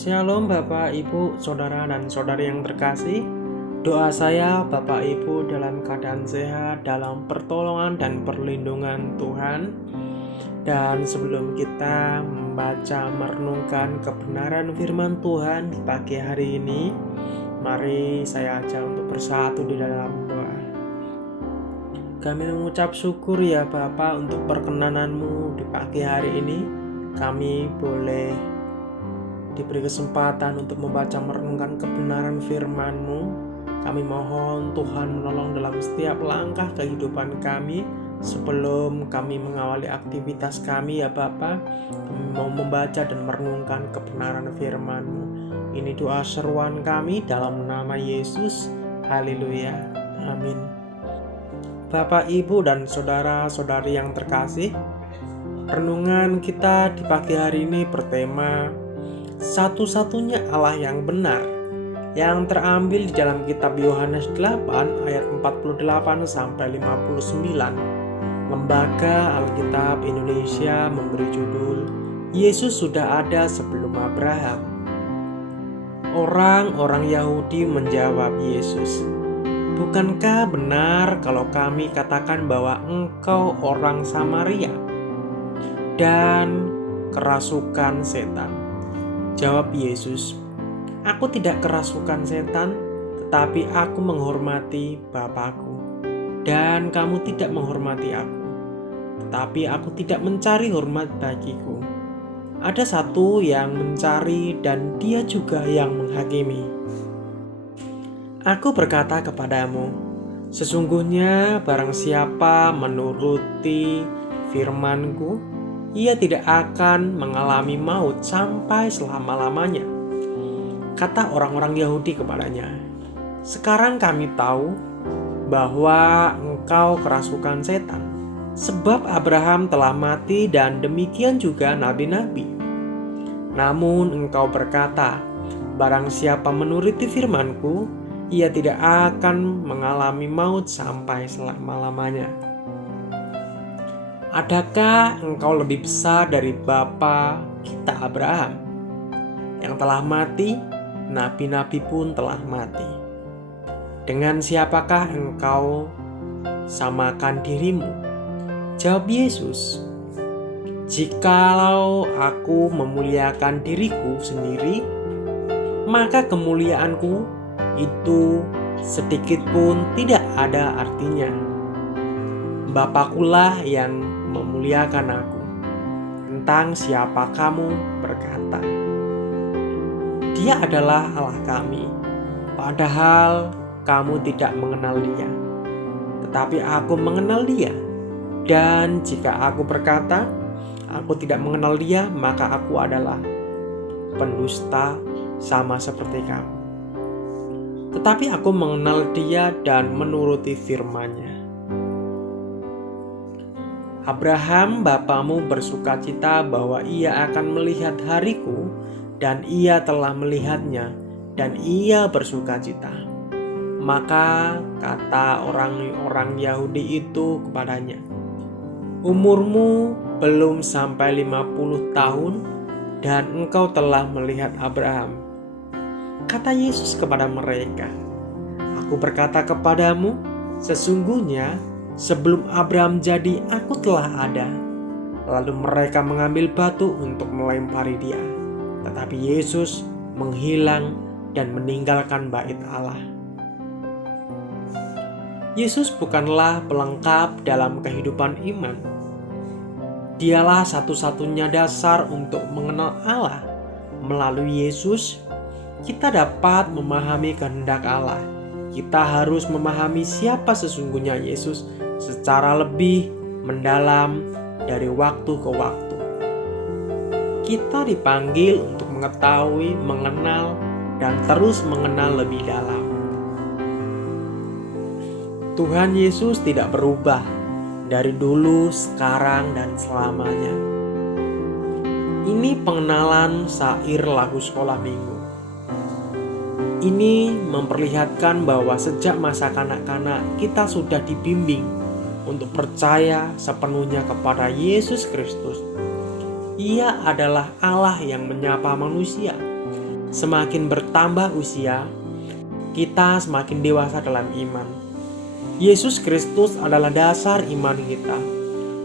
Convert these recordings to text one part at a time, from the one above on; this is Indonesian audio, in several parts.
Shalom Bapak, Ibu, Saudara dan Saudari yang terkasih. Doa saya Bapak Ibu dalam keadaan sehat, dalam pertolongan dan perlindungan Tuhan. Dan sebelum kita membaca merenungkan kebenaran firman Tuhan di pagi hari ini, mari saya ajak untuk bersatu di dalam doa. Kami mengucap syukur ya Bapak untuk perkenanan-Mu di pagi hari ini. Kami boleh diberi kesempatan untuk membaca merenungkan kebenaran firman-Mu. Kami mohon Tuhan menolong dalam setiap langkah kehidupan kami. Sebelum kami mengawali aktivitas kami ya Bapa, kami mau membaca dan merenungkan kebenaran firman-Mu. Ini doa seruan kami dalam nama Yesus. Haleluya. Amin. Bapak, Ibu, dan saudara-saudari yang terkasih, renungan kita di pagi hari ini bertema satu-satunya Allah yang benar, yang terambil di dalam kitab Yohanes 8 ayat 48 sampai 59. Lembaga Alkitab Indonesia memberi judul Yesus sudah ada sebelum Abraham. Orang-orang Yahudi menjawab Yesus, "Bukankah benar kalau kami katakan bahwa engkau orang Samaria dan kerasukan setan?" Jawab Yesus, "Aku tidak kerasukan setan, tetapi aku menghormati Bapa-Ku, dan kamu tidak menghormati aku. Tetapi aku tidak mencari hormat bagiku. Ada satu yang mencari dan dia juga yang menghakimi. Aku berkata kepadamu, sesungguhnya barang siapa menuruti firman-Ku, ia tidak akan mengalami maut sampai selama-lamanya." Kata orang-orang Yahudi kepadanya, "Sekarang kami tahu bahwa engkau kerasukan setan, sebab Abraham telah mati dan demikian juga nabi-nabi. Namun engkau berkata, barang siapa menuruti firman-Ku, ia tidak akan mengalami maut sampai selama-lamanya. Adakah engkau lebih besar dari bapa kita Abraham, yang telah mati? Nabi-nabi pun telah mati. Dengan siapakah engkau samakan dirimu?" Jawab Yesus, "Jikalau aku memuliakan diriku sendiri, maka kemuliaanku itu sedikit pun tidak ada artinya. Bapakulah yang memuliakan aku. Tentang siapa kamu berkata, Dia adalah Allah kami, padahal kamu tidak mengenal Dia. Tetapi aku mengenal Dia, dan jika aku berkata aku tidak mengenal Dia, maka aku adalah pendusta sama seperti kamu. Tetapi aku mengenal Dia dan menuruti firman-Nya. Abraham bapamu bersukacita bahwa ia akan melihat hariku, dan ia telah melihatnya, dan ia bersukacita." Maka kata orang-orang Yahudi itu kepadanya, "Umurmu belum sampai 50 tahun, dan engkau telah melihat Abraham." Kata Yesus kepada mereka, "Aku berkata kepadamu, sesungguhnya sebelum Abraham jadi, aku telah ada." Lalu mereka mengambil batu untuk melempari Dia. Tetapi Yesus menghilang dan meninggalkan bait Allah. Yesus bukanlah pelengkap dalam kehidupan iman. Dialah satu-satunya dasar untuk mengenal Allah. Melalui Yesus, kita dapat memahami kehendak Allah. Kita harus memahami siapa sesungguhnya Yesus secara lebih mendalam dari waktu ke waktu. Kita dipanggil untuk mengetahui, mengenal, dan terus mengenal lebih dalam. Tuhan Yesus tidak berubah dari dulu, sekarang, dan selamanya. Ini pengenalan syair lagu sekolah minggu. Ini memperlihatkan bahwa sejak masa kanak-kanak kita sudah dibimbing untuk percaya sepenuhnya kepada Yesus Kristus. Ia adalah Allah yang menyapa manusia. semakin bertambah usia, kita semakin dewasa dalam iman. Yesus Kristus adalah dasar iman kita.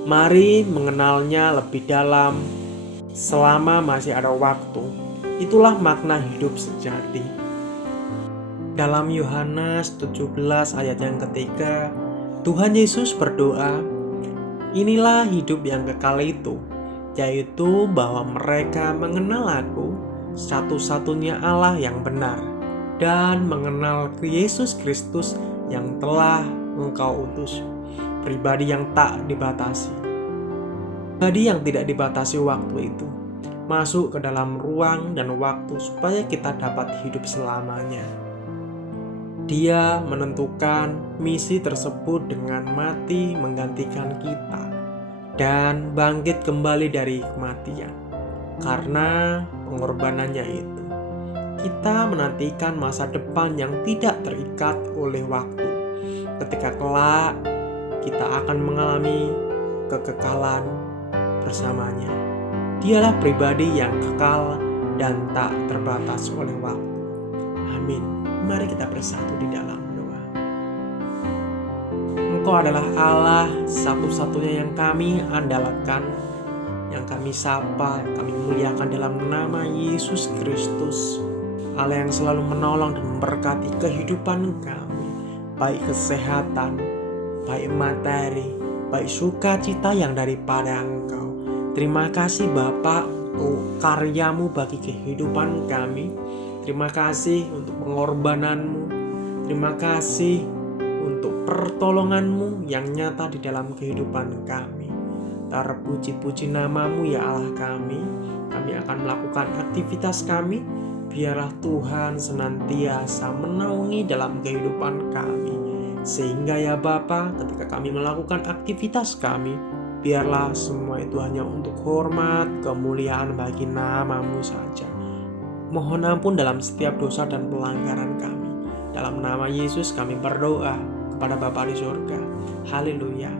Mari mengenalnya lebih dalam selama masih ada waktu. Itulah makna hidup sejati. Dalam Yohanes 17 ayat yang ketiga, Tuhan Yesus berdoa, "Inilah hidup yang kekal itu, yaitu bahwa mereka mengenal Aku, satu-satunya Allah yang benar, dan mengenal Yesus Kristus yang telah Engkau utus." Pribadi yang tak dibatasi. Pribadi yang tidak dibatasi waktu itu. Masuk ke dalam ruang dan waktu supaya kita dapat hidup selamanya. Dia menentukan misi tersebut dengan mati menggantikan kita dan bangkit kembali dari kematian. Karena pengorbanannya itu, kita menantikan masa depan yang tidak terikat oleh waktu. Ketika kelak kita akan mengalami kekekalan bersamanya. Dialah pribadi yang kekal dan tak terbatas oleh waktu. Amin. Mari kita bersatu di dalam doa. Engkau adalah Allah satu-satunya yang kami andalkan, yang kami sapa, yang kami muliakan dalam nama Yesus Kristus. Allah yang selalu menolong dan memberkati kehidupan kami, baik kesehatan, baik materi, baik sukacita yang daripada Engkau. Terima kasih Bapa untuk karyamu bagi kehidupan kami. Terima kasih untuk pengorbananmu. Terima kasih untuk pertolonganmu yang nyata di dalam kehidupan kami. Terpuji-puji namamu ya Allah kami. Kami akan melakukan aktivitas kami. Biarlah Tuhan senantiasa menaungi dalam kehidupan kami. Sehingga ya Bapa, ketika kami melakukan aktivitas kami, biarlah semua itu hanya untuk hormat, kemuliaan bagi namamu saja. Mohon ampun dalam setiap dosa dan pelanggaran kami. Dalam nama Yesus kami berdoa kepada Bapa di surga. Haleluya.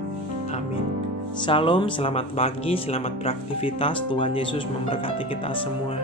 Amin. Shalom, selamat pagi, selamat beraktivitas. Tuhan Yesus memberkati kita semua.